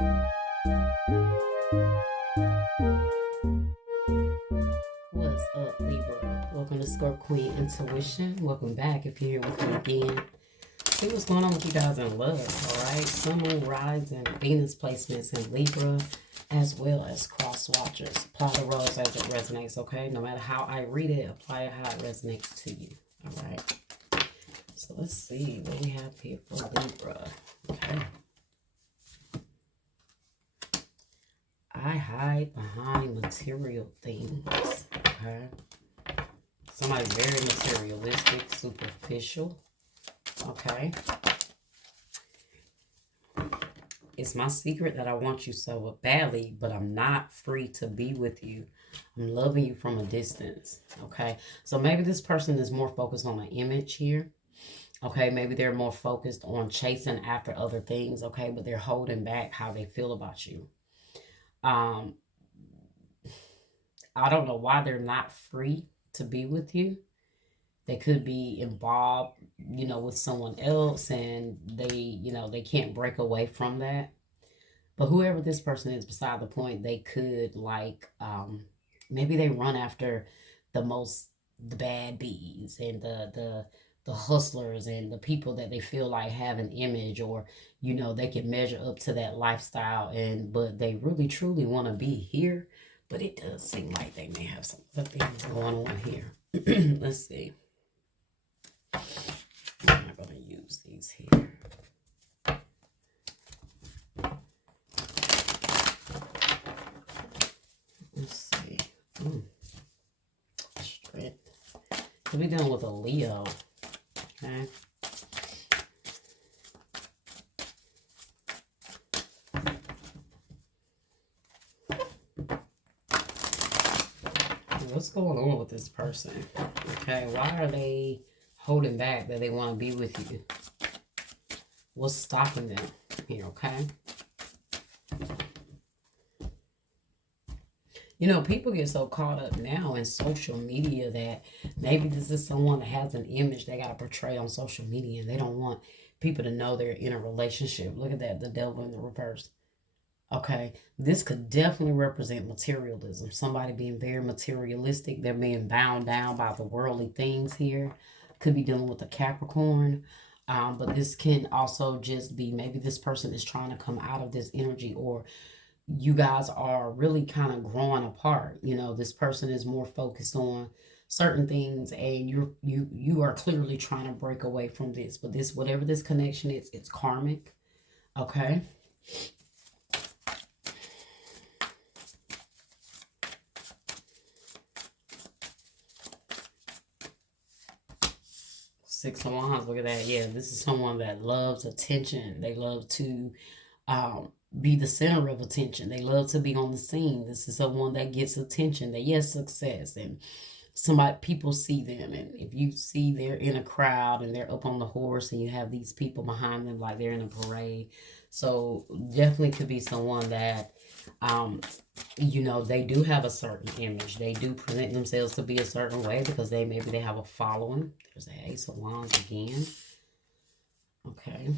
What's up, Libra? Welcome to Scorp Queen Intuition. Welcome back if you're here with me again. See what's going on with you guys in love, alright? Sun, Moon, Rise, and Venus placements in Libra, as well as cross watchers. Apply the roles as it resonates, okay? No matter how I read it, apply it how it resonates to you, alright? So let's see what we have here for Libra, okay? I hide behind material things, okay? Somebody very materialistic, superficial, okay? It's my secret that I want you so badly, but I'm not free to be with you. I'm loving you from a distance, okay? So maybe this person is more focused on an image here, okay? Maybe they're more focused on chasing after other things, okay? But they're holding back how they feel about you. I don't know why they're not free to be with you. They could be involved, with someone else, and they can't break away from that. But whoever this person is, beside the point, they could maybe they run after the bad bees and the hustlers and the people that they feel like have an image, or they can measure up to that lifestyle, but they really truly want to be here. But it does seem like they may have some other things going on here. Let's see. I'm not going to use these here. Let's see. Strength. We're dealing with a Leo. Okay. What's going on with this person? Okay, why are they holding back that they want to be with you? What's stopping them here, okay? People get so caught up now in social media that maybe this is someone that has an image they got to portray on social media, and they don't want people to know they're in a relationship. Look at that, the devil in the reverse. Okay, this could definitely represent materialism. Somebody being very materialistic. They're being bound down by the worldly things here. Could be dealing with a Capricorn. But this can also just be maybe this person is trying to come out of this energy, or you guys are really kind of growing apart. This person is more focused on certain things, and you are clearly trying to break away from this. But whatever this connection is, it's karmic. Okay. Six of Wands, look at that. Yeah, this is someone that loves attention. They love to be the center of attention. They love to be on the scene. This is someone that gets attention. That, yes, success. And people see them. And if you see they're in a crowd and they're up on the horse and you have these people behind them like they're in a parade. So definitely could be someone that they do have a certain image. They do present themselves to be a certain way because maybe they have a following. There's the Ace of Wands again. Okay.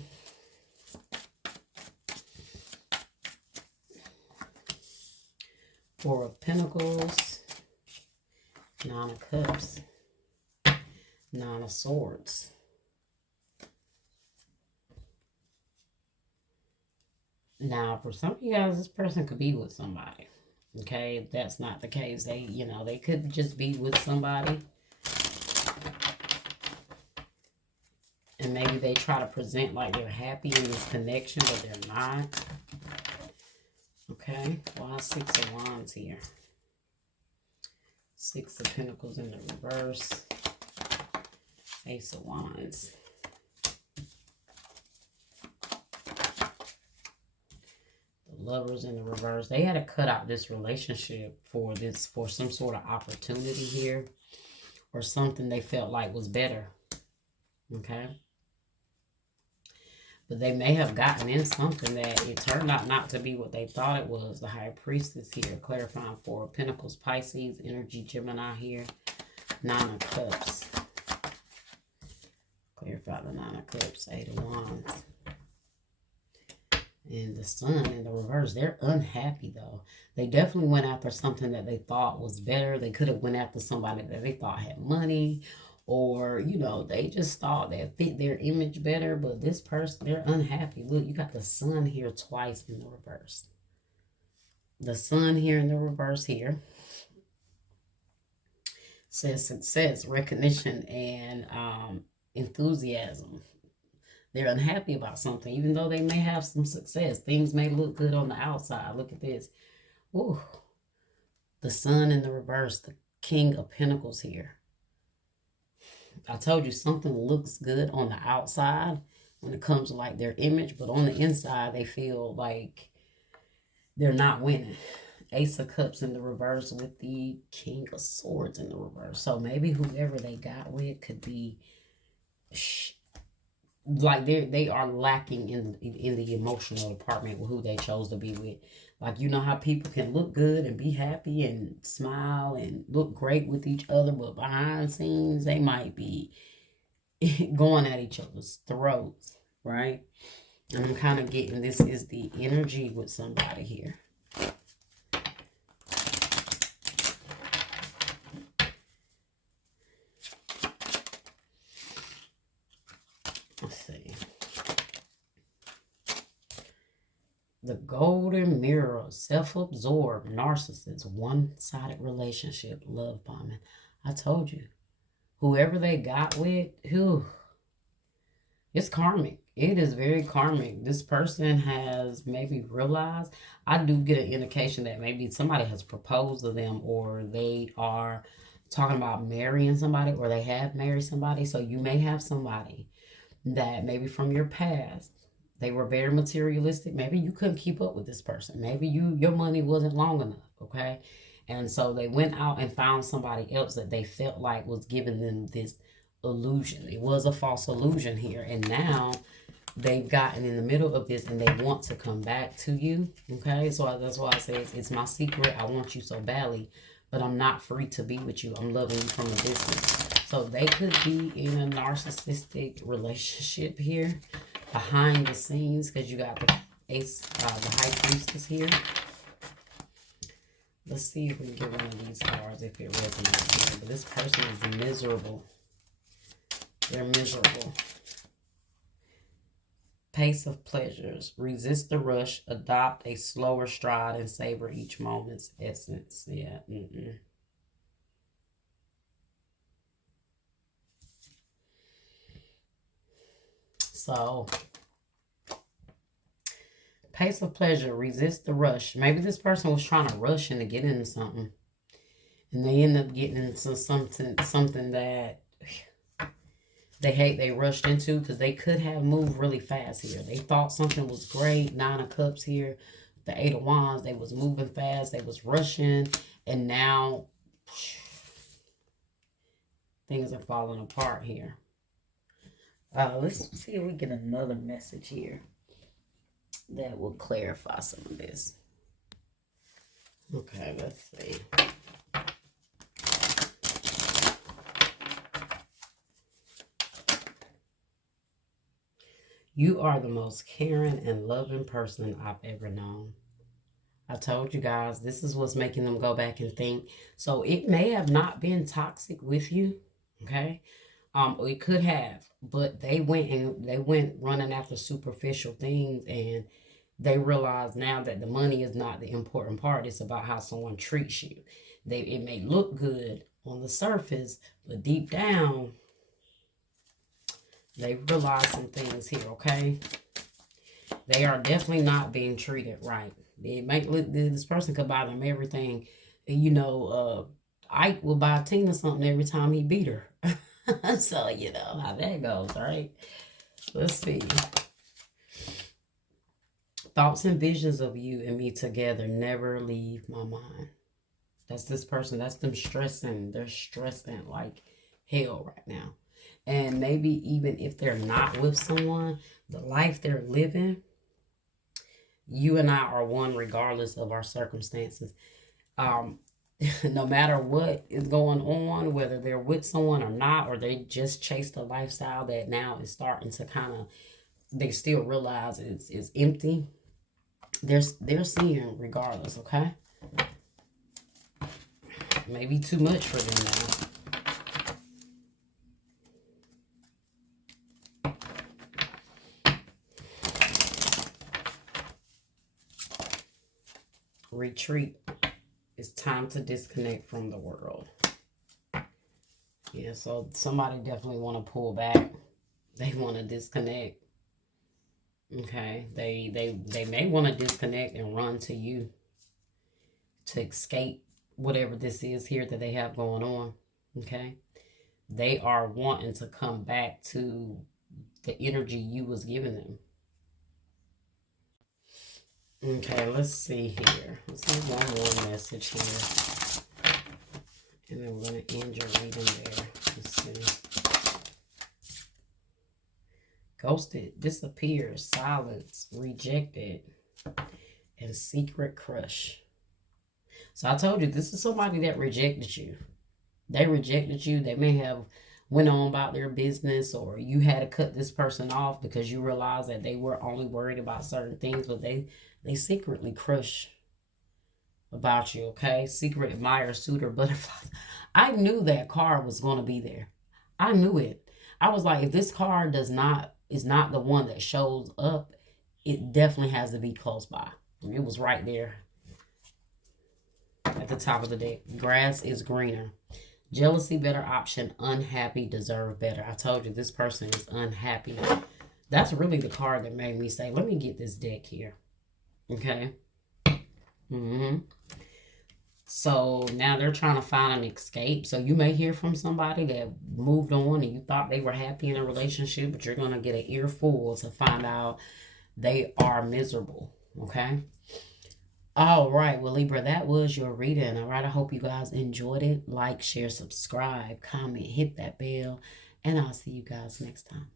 Four of Pentacles. Nine of Cups. Nine of Swords. Now, for some of you guys, this person could be with somebody. Okay, if that's not the case, they could just be with somebody. And maybe they try to present like they're happy in this connection, but they're not. Okay, why Six of Wands here? Six of Pentacles in the reverse. Ace of Wands. Lovers in the reverse. They had to cut out this relationship for some sort of opportunity here, or something they felt like was better. Okay, but they may have gotten in something that it turned out not to be what they thought it was. The High Priestess here, clarifying Four of Pentacles, Pisces energy, Gemini here. Nine of Cups, clarify the Nine of Cups. Eight of Wands And the sun in the reverse, they're unhappy though. They definitely went after something that they thought was better. They could have went after somebody that they thought had money, or they just thought that fit their image better. But this person, they're unhappy. Look, you got the sun here twice in the reverse. The sun here in the reverse here says success, recognition, and enthusiasm. They're unhappy about something, even though they may have some success. Things may look good on the outside. Look at this. Ooh, the sun in the reverse, the King of Pentacles here. I told you something looks good on the outside when it comes to like their image, but on the inside they feel like they're not winning. Ace of Cups in the reverse with the King of Swords in the reverse. So maybe whoever they got with could be like they are lacking in the emotional department with who they chose to be with. Like, you know how people can look good and be happy and smile and look great with each other, but behind scenes they might be going at each other's throats, right? And I'm kind of getting this is the energy with somebody here. Let's see. The golden mirror, self-absorbed, narcissist, one-sided relationship, love bombing. I told you. Whoever they got with, it's karmic. It is very karmic. This person has maybe realized, I do get an indication that maybe somebody has proposed to them, or they are talking about marrying somebody, or they have married somebody. So you may have somebody that maybe from your past, they were very materialistic. Maybe you couldn't keep up with this person. Maybe your money wasn't long enough, okay? And so they went out and found somebody else that they felt like was giving them this illusion. It was a false illusion here. And now they've gotten in the middle of this and they want to come back to you, okay? So that's why I say it's my secret. I want you so badly, but I'm not free to be with you. I'm loving you from a distance. So they could be in a narcissistic relationship here behind the scenes, because you got the ace, the high priestess here. Let's see if we can get one of these cards if it resonates here. But this person is miserable. They're miserable. Pace of pleasures. Resist the rush. Adopt a slower stride and savor each moment's essence. Yeah. So, pace of pleasure, resist the rush. Maybe this person was trying to rush and to get into something, and they end up getting into something that they rushed into, because they could have moved really fast here. They thought something was great. 9 of Cups here, the 8 of Wands. They was moving fast. They was rushing, and now things are falling apart here. Let's see if we get another message here that will clarify some of this. Okay, let's see. You are the most caring and loving person I've ever known. I told you guys, this is what's making them go back and think. So it may have not been toxic with you, okay? It could have, but they went running after superficial things, and they realize now that the money is not the important part. It's about how someone treats you. It may look good on the surface, but deep down, they realize some things here, okay? They are definitely not being treated right. It might look, this person could buy them everything. Ike will buy Tina something every time he beat her. So, you know how that goes, right? Let's see. Thoughts and visions of you and me together never leave my mind. That's this person. That's them stressing. They're stressing like hell right now. And maybe even if they're not with someone, the life they're living, you and I are one regardless of our circumstances. No matter what is going on, whether they're with someone or not, or they just chased a lifestyle that now is starting to kind of, they still realize it's empty. They're seeing regardless, okay? Maybe too much for them now. Retreat. It's time to disconnect from the world. Yeah, so somebody definitely want to pull back. They want to disconnect. Okay, they may want to disconnect and run to you to escape whatever this is here that they have going on. Okay, they are wanting to come back to the energy you was giving them. Okay, let's see here. Let's see one more message here, and then we're going to end your reading there. Let's see. Ghosted, disappeared, silence, rejected, and secret crush. So I told you, this is somebody that rejected you. They rejected you. They may have went on about their business, or you had to cut this person off because you realized that they were only worried about certain things, but they secretly crush about you, okay? Secret admirer, suitor, butterflies. I knew that card was going to be there. I knew it. I was like, if this card is not the one that shows up, it definitely has to be close by. It was right there at the top of the deck. Grass is greener. Jealousy, better option. Unhappy, deserve better. I told you this person is unhappy. That's really the card that made me say, let me get this deck here. Okay. So now they're trying to find an escape. So you may hear from somebody that moved on and you thought they were happy in a relationship, but you're going to get an earful to find out they are miserable. Okay. All right. Well, Libra, that was your reading. All right. I hope you guys enjoyed it. Like, share, subscribe, comment, hit that bell, and I'll see you guys next time.